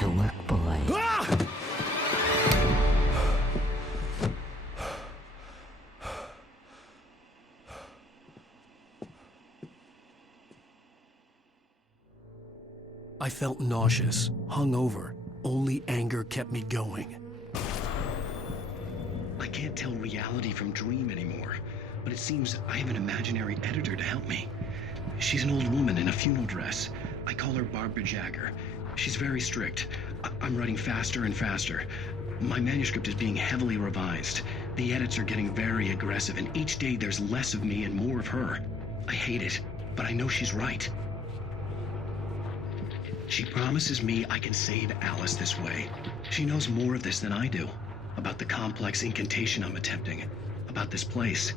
to work, boy. I felt nauseous, hungover. Only anger kept me going. I can't tell reality from dream anymore, but it seems I have an imaginary editor to help me. She's an old woman in a funeral dress. I call her Barbara Jagger. She's very strict. I'm writing faster and faster. My manuscript is being heavily revised. The edits are getting very aggressive, and each day there's less of me and more of her. I hate it, but I know she's right. She promises me I can save Alice this way. She knows more of this than I do. About the complex incantation I'm attempting. About this place.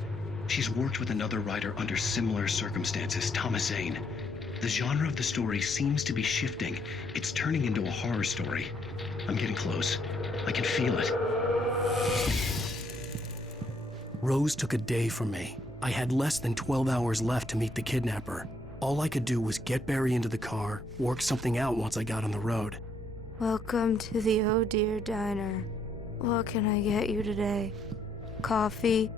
She's worked with another writer under similar circumstances, Thomas Zane. The genre of the story seems to be shifting. It's turning into a horror story. I'm getting close. I can feel it. Rose took a day from me. I had less than 12 hours left to meet the kidnapper. All I could do was get Barry into the car, work something out once I got on the road. Welcome to the Oh Dear Diner. What can I get you today? Coffee?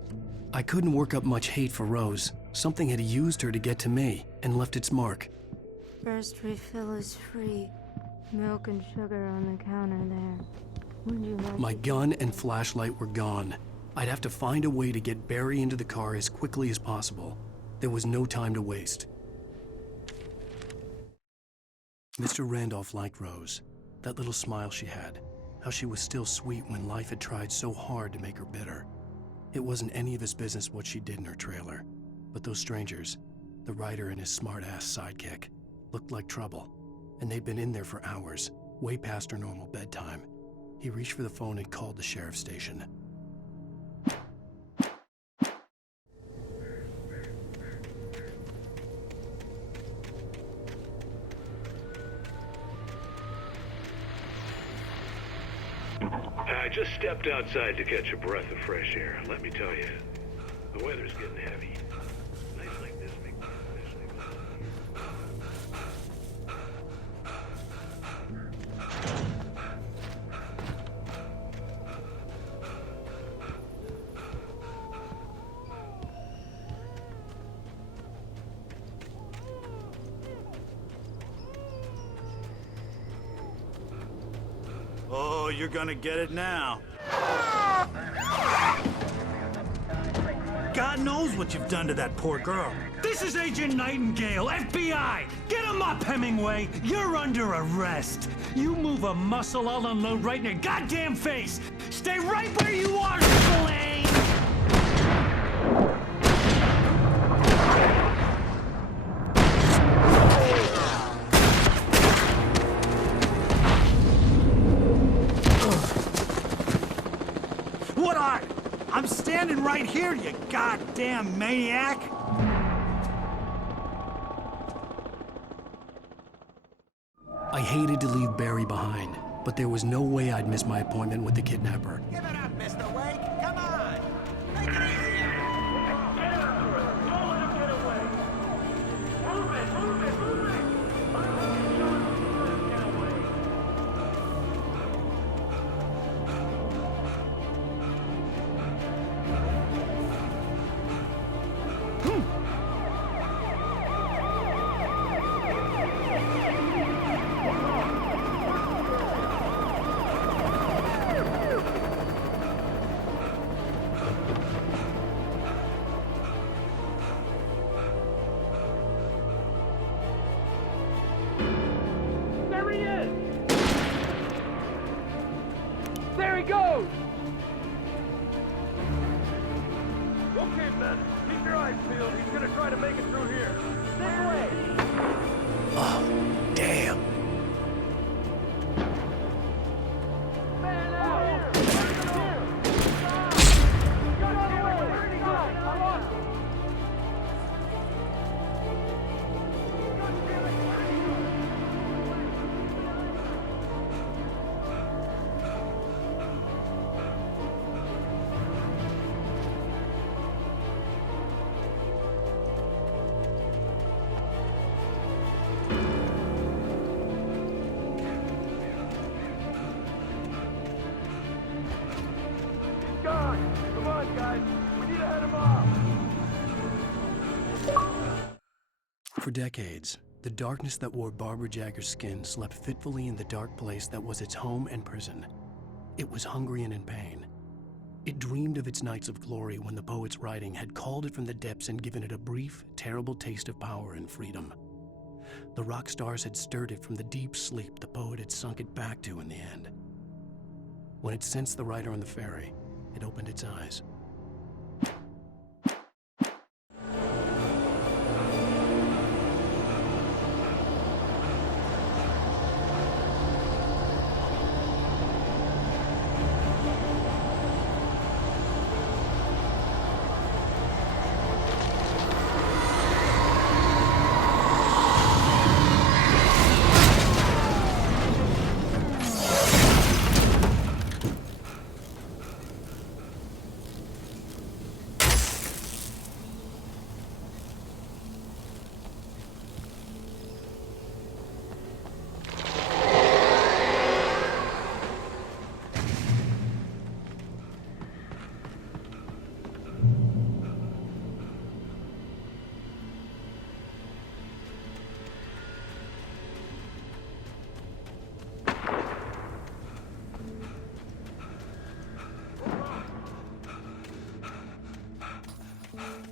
I couldn't work up much hate for Rose. Something had used her to get to me and left its mark. First refill is free. Milk and sugar on the counter there. Would you like... My gun and flashlight were gone. I'd have to find a way to get Barry into the car as quickly as possible. There was no time to waste. Mr. Randolph liked Rose. That little smile she had. How she was still sweet when life had tried so hard to make her bitter. It wasn't any of his business what she did in her trailer. But those strangers, the writer and his smart-ass sidekick, looked like trouble. And they'd been in there for hours, way past her normal bedtime. He reached for the phone and called the sheriff's station. I just stepped outside to catch a breath of fresh air. Let me tell you, the weather's getting heavy. Nights like this make me especially Oh, you're gonna get it now. God knows what you've done to that poor girl. This is Agent Nightingale, FBI! Get him up, Hemingway! You're under arrest! You move a muscle, I'll unload right in your goddamn face! Stay right where you are, Spillane! What are you? I'm standing right here, you goddamn maniac! I hated to leave Barry behind, but there was no way I'd miss my appointment with the kidnapper. Give it up, Mr. Wake. Come on. Make it easier. Get after it! Don't let him get away! Move it! Move it! Move it! Get away! There he is! There he goes! Okay, men, keep your eyes peeled. He's gonna try to make it through here. This way! Oh, damn. Man out! Here! Here! Where'd he go? I lost him! For decades, the darkness that wore Barbara Jagger's skin slept fitfully in the dark place that was its home and prison. It was hungry and in pain. It dreamed of its nights of glory when the poet's writing had called it from the depths and given it a brief, terrible taste of power and freedom. The rock stars had stirred it from the deep sleep the poet had sunk it back to in the end. When it sensed the writer on the ferry, it opened its eyes.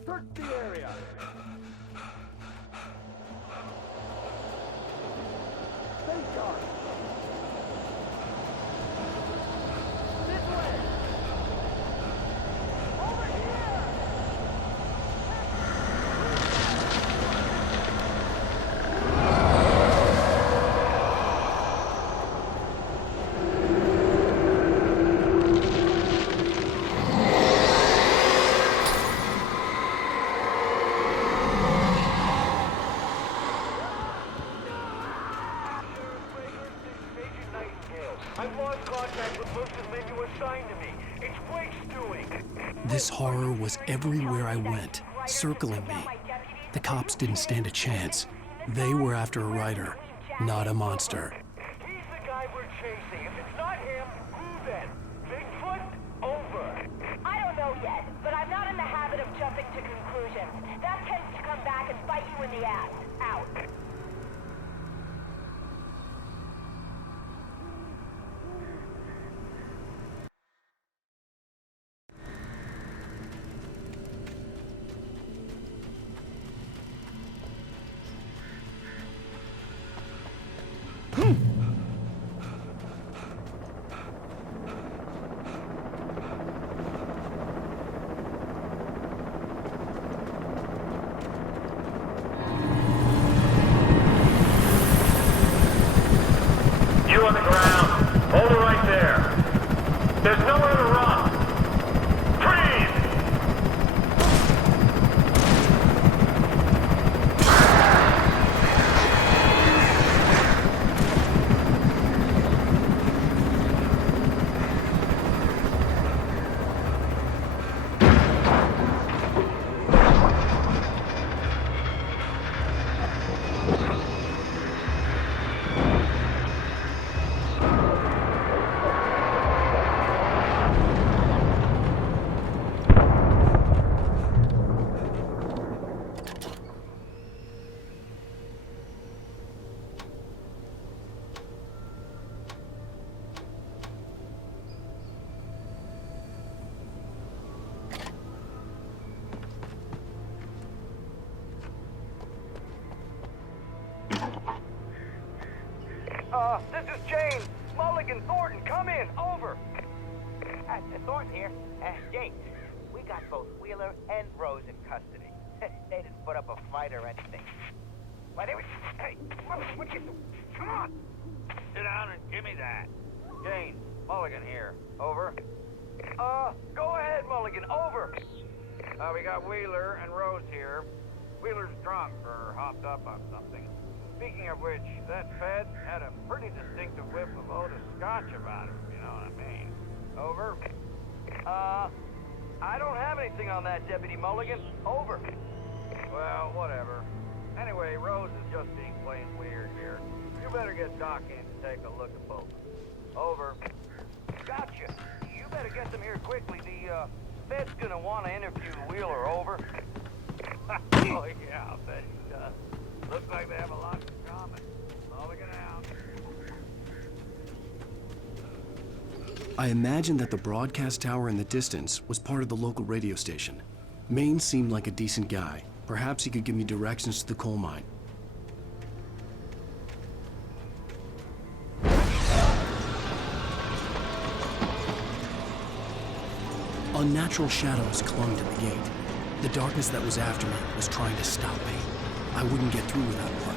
Search the area! Stay sharp! This way! Over here! I've lost contact with most of the men you assigned to me. It's Wake's doing. This horror was everywhere I went, circling me. The cops didn't stand a chance. They were after a writer, not a monster. He's the guy we're chasing. If it's not him, who then? Bigfoot? Over. I don't know yet, but I'm not in the habit of jumping to conclusions. That tends to come back and bite you in the ass. Out. You on the ground. Hold it right there. There's nowhere to run. Freeze! This is James. Mulligan, Thornton, come in. Over. Thornton here. James, we got both Wheeler and Rose in custody. They didn't put up a fight or anything. Why, they were... Hey, what you... Come on! Sit down and give me that. James, Mulligan here. Over. Go ahead, Mulligan. Over. We got Wheeler and Rose here. Wheeler's drunk or hopped up on something. Speaking of which, that Fed had a pretty distinctive whiff of Otis Scotch about him, you know what I mean. Over. I don't have anything on that, Deputy Mulligan. Over. Well, whatever. Anyway, Rose is just being plain weird here. You better get Doc in to take a look at both. Over. Gotcha. You better get them here quickly. The Fed's gonna want to interview Wheeler. Over. Oh, yeah, I bet he does. Looks like they have a lot in common. Mulligan out. I imagined that the broadcast tower in the distance was part of the local radio station. Maine seemed like a decent guy. Perhaps he could give me directions to the coal mine. Unnatural shadows clung to the gate. The darkness that was after me was trying to stop me. I wouldn't get through without blood.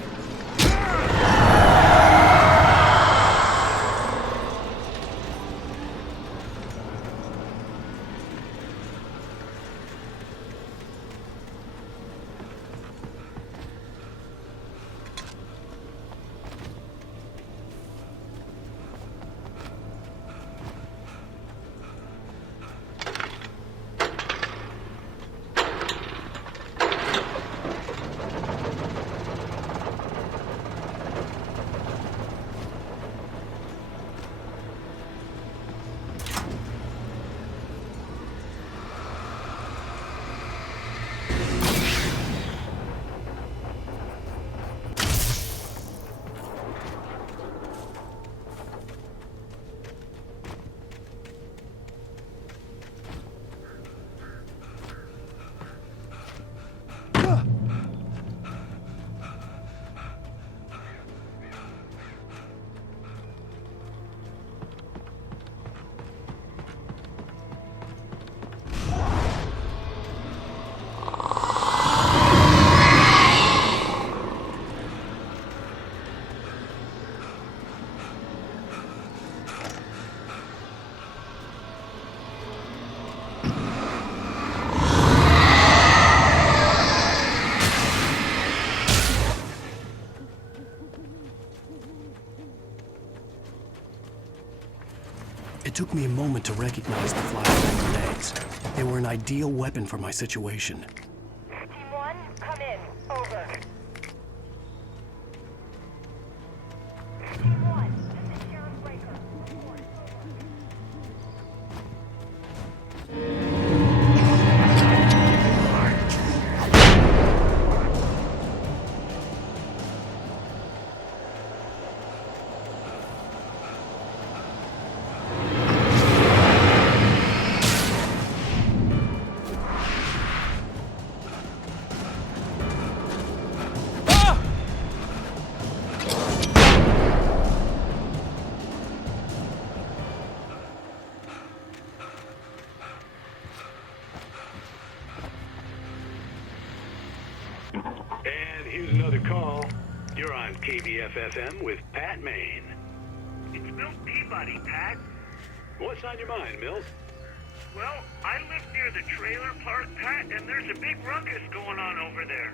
It took me a moment to recognize the flashbang grenades. They were an ideal weapon for my situation. Team 1, come in. Over. Team 1, this is Sheriff Breaker. Report. And here's another call. You're on KBF-FM with Pat Maine. It's Milt Peabody, Pat. What's on your mind, Milt? Well, I live near the trailer park, Pat, and there's a big ruckus going on over there.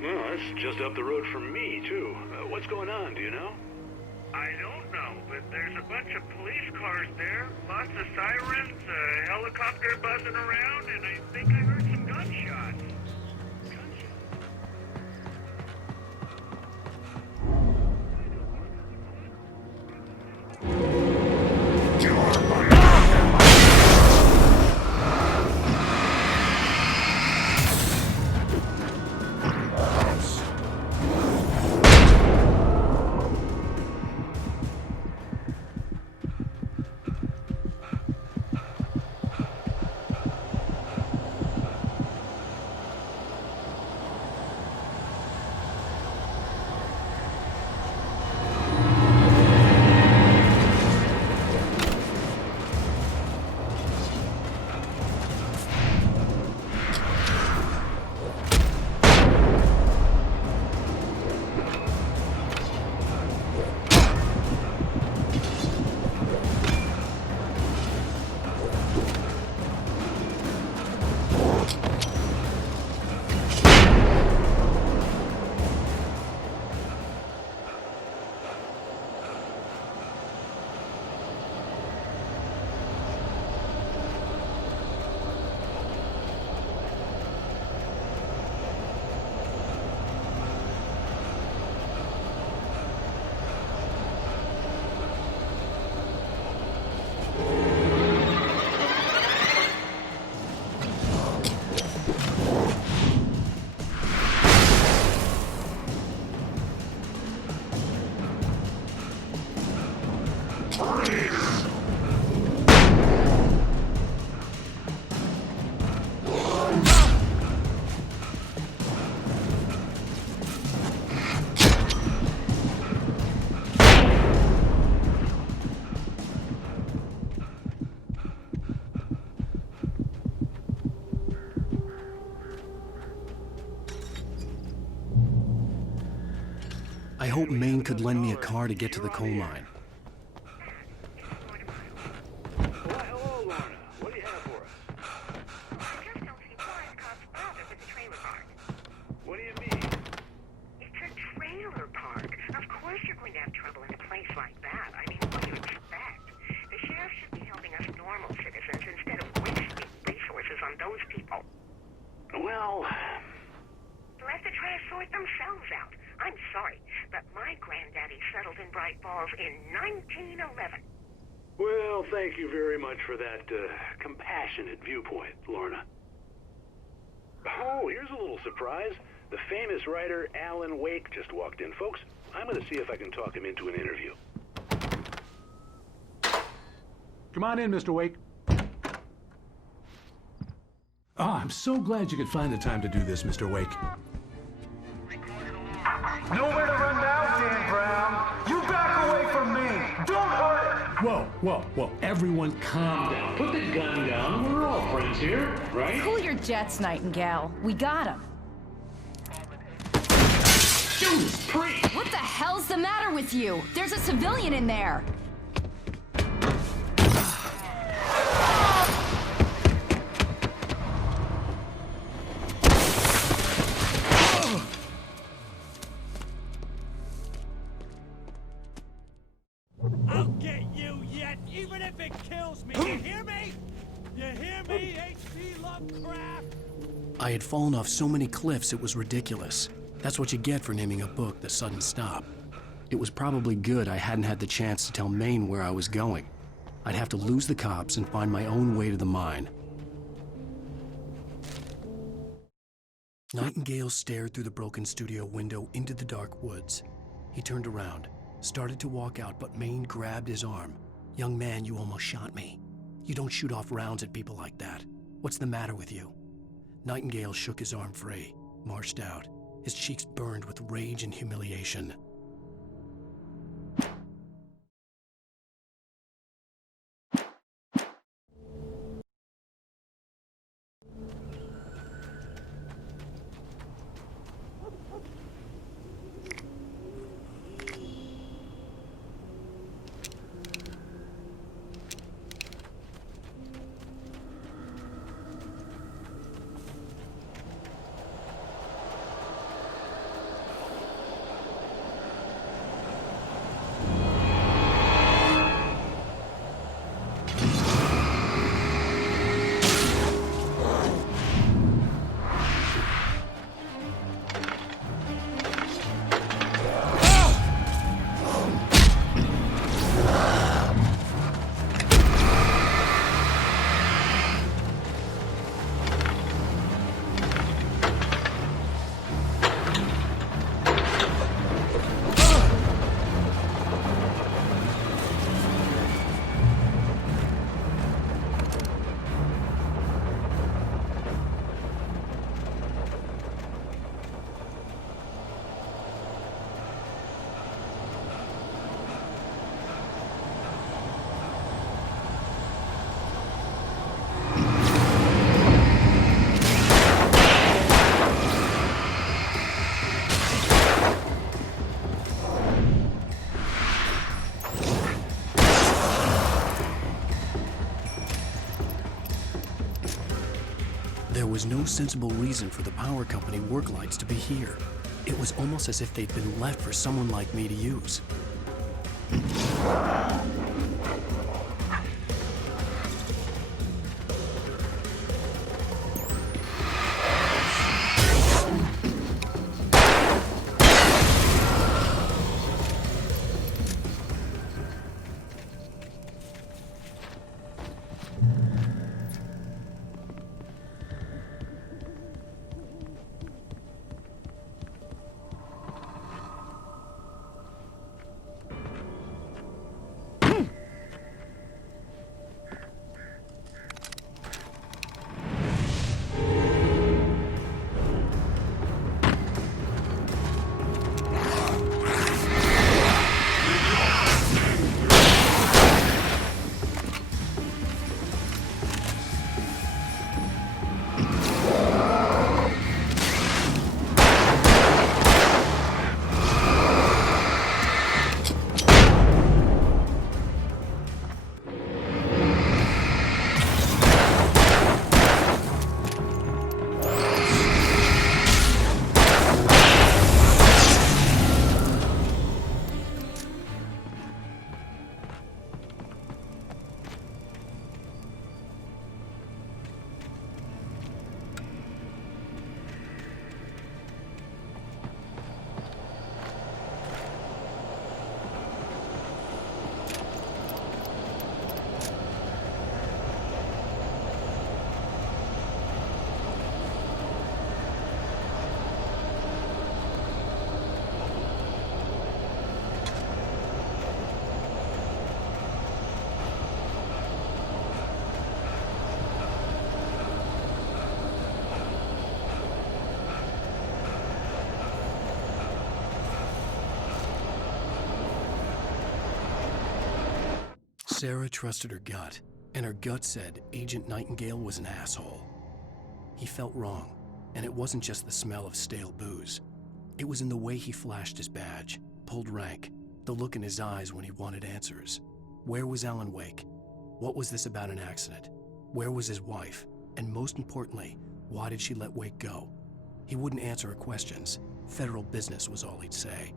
Well, that's just up the road from me, too. What's going on, do you know? I don't know, but there's a bunch of police cars there, lots of sirens, a helicopter buzzing around, and I think I heard some gunshots. I hoped Maine could lend me a car to get to the coal mine. Hello, Lorna. What do you have for us? I just don't see why the cops bother with the trailer park. What do you mean? It's a trailer park. Of course you're going to have trouble in a place like that. I mean, what do you expect? The sheriff should be helping us normal citizens instead of wasting resources on those people. Well, Let the trash sort themselves out. I'm sorry, but my granddaddy settled in Bright Falls in 1911. well, thank you very much for that compassionate viewpoint, Lorna. Oh, here's a little surprise. The famous writer Alan Wake just walked in. Folks, I'm going to see if I can talk him into an interview. Come on in, Mr. Wake. Oh, I'm so glad you could find the time to do this, Mr. Wake. Nowhere to run now, Dan Brown. You back away from me. Don't hurt it. Whoa. Everyone calm down. Put the gun down. We're all friends here, right? Cool your jets, Nightingale. We got him. Judas Priest! What the hell's the matter with you? There's a civilian in there. I'll get you yet, even if it kills me. You hear me? You hear me, H.P. Lovecraft? I had fallen off so many cliffs it was ridiculous. That's what you get for naming a book The Sudden Stop. It was probably good I hadn't had the chance to tell Maine where I was going. I'd have to lose the cops and find my own way to the mine. Nightingale stared through the broken studio window into the dark woods. He turned around, started to walk out, but Maine grabbed his arm. "Young man, you almost shot me. You don't shoot off rounds at people like that. What's the matter with you?" Nightingale shook his arm free, marched out. His cheeks burned with rage and humiliation. There was no sensible reason for the power company work lights to be here. It was almost as if they'd been left for someone like me to use. Sarah trusted her gut, and her gut said Agent Nightingale was an asshole. He felt wrong, and it wasn't just the smell of stale booze. It was in the way he flashed his badge, pulled rank, the look in his eyes when he wanted answers. Where was Alan Wake? What was this about an accident? Where was his wife? And most importantly, why did she let Wake go? He wouldn't answer her questions. Federal business was all he'd say.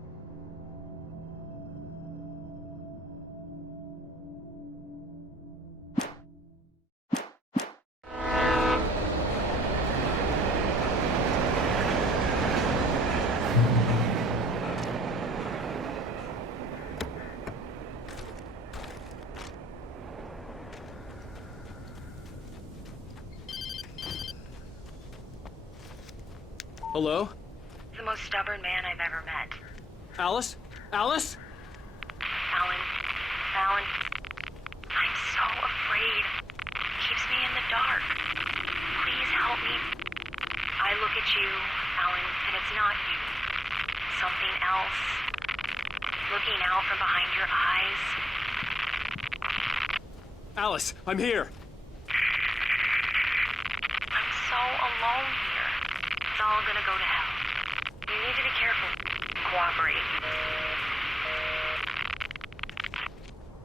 Hello? The most stubborn man I've ever met. Alice? Alice? Alan, I'm so afraid. It keeps me in the dark. Please help me. I look at you, Alan, and it's not you. Something else. Looking out from behind your eyes. Alice, I'm here. I'm so alone here. It's all gonna go to hell. You need to be careful. Cooperate.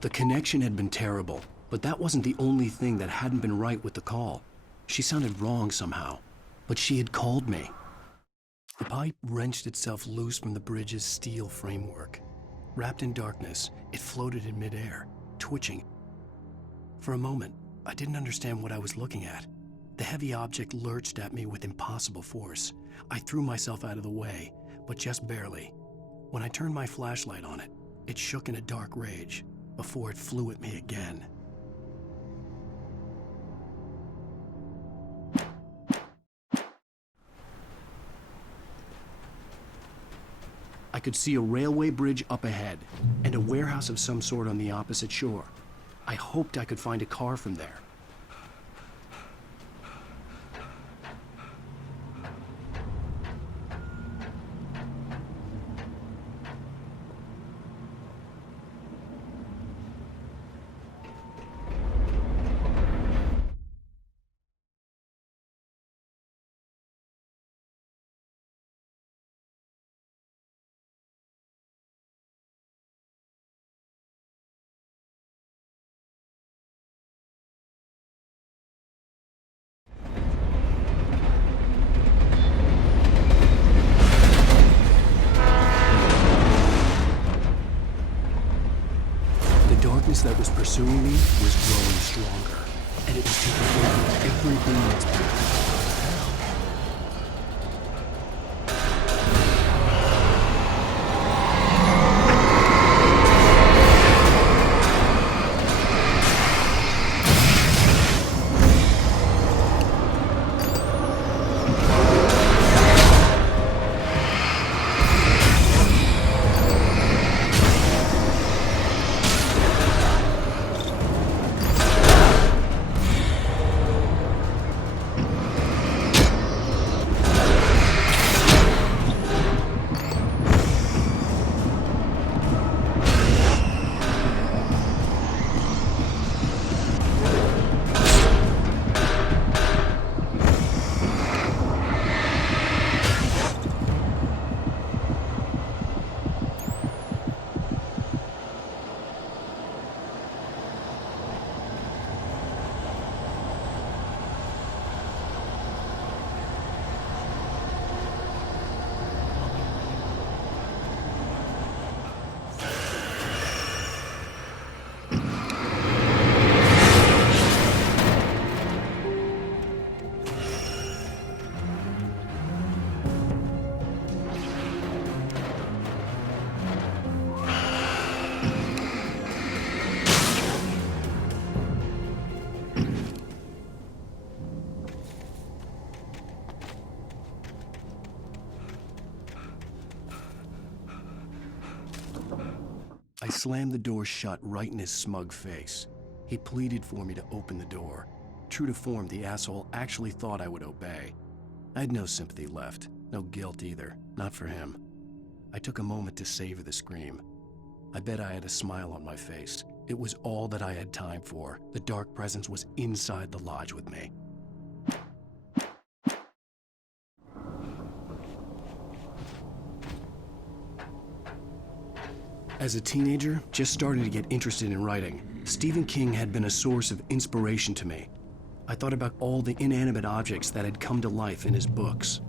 The connection had been terrible, but that wasn't the only thing that hadn't been right with the call. She sounded wrong somehow, but she had called me. The pipe wrenched itself loose from the bridge's steel framework. Wrapped in darkness, it floated in midair, twitching. For a moment, I didn't understand what I was looking at. The heavy object lurched at me with impossible force. I threw myself out of the way, but just barely. When I turned my flashlight on it, it shook in a dark rage before it flew at me again. I could see a railway bridge up ahead and a warehouse of some sort on the opposite shore. I hoped I could find a car from there. The darkness that was pursuing me was growing stronger, and it was taking over everything in its path. I slammed the door shut right in his smug face. He pleaded for me to open the door. True to form, the asshole actually thought I would obey. I had no sympathy left, no guilt either, not for him. I took a moment to savor the scream. I bet I had a smile on my face, It was all that I had time for. The dark presence was inside the lodge with me. As a teenager, just starting to get interested in writing, Stephen King had been a source of inspiration to me. I thought about all the inanimate objects that had come to life in his books.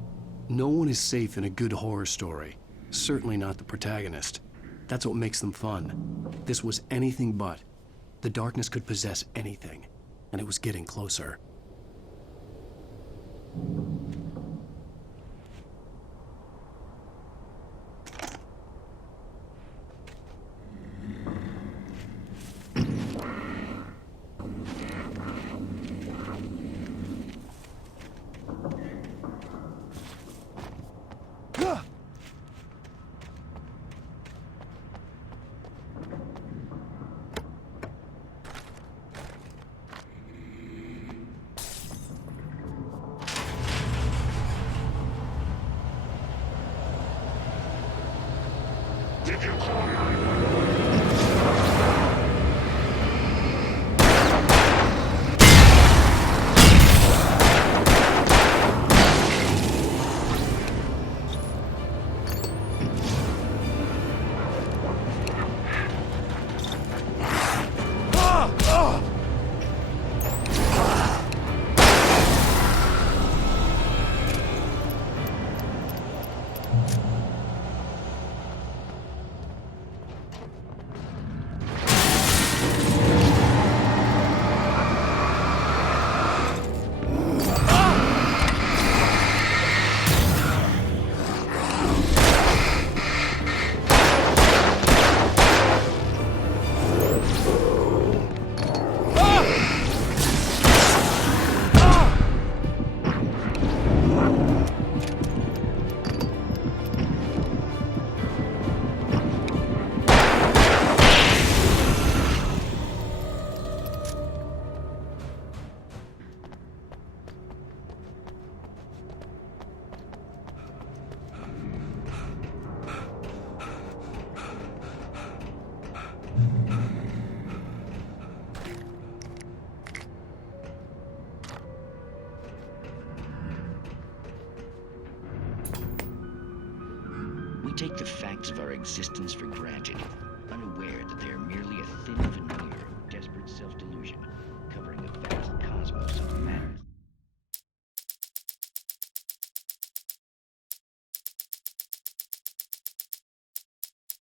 No one is safe in a good horror story. Certainly not the protagonist. That's what makes them fun. This was anything but. The darkness could possess anything, and it was getting closer. We take the facts of our existence for granted, unaware that they are merely a thin veneer of desperate self-delusion, covering a vast cosmos of madness.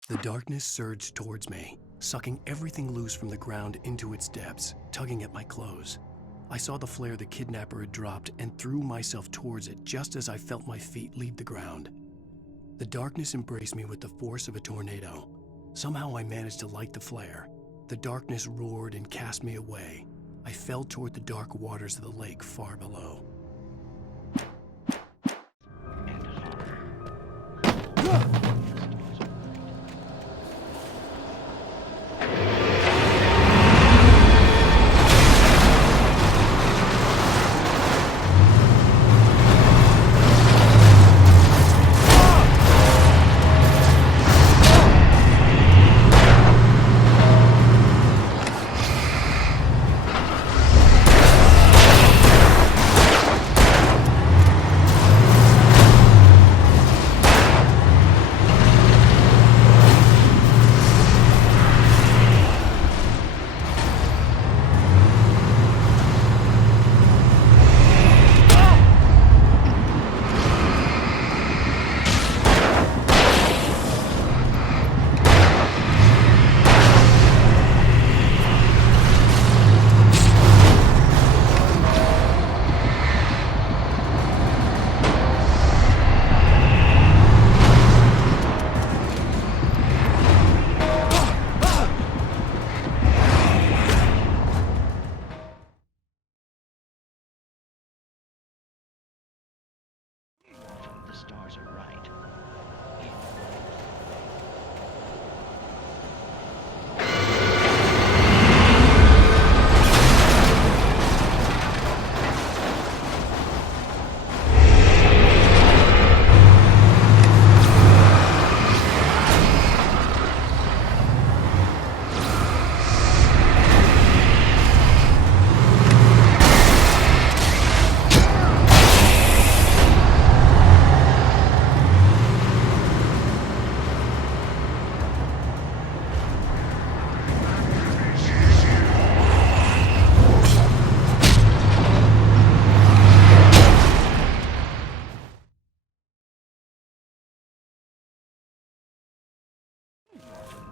The darkness surged towards me, sucking everything loose from the ground into its depths, tugging at my clothes. I saw the flare the kidnapper had dropped and threw myself towards it just as I felt my feet leave the ground. The darkness embraced me with the force of a tornado. Somehow I managed to light the flare. The darkness roared and cast me away. I fell toward the dark waters of the lake far below.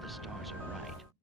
the stars are right.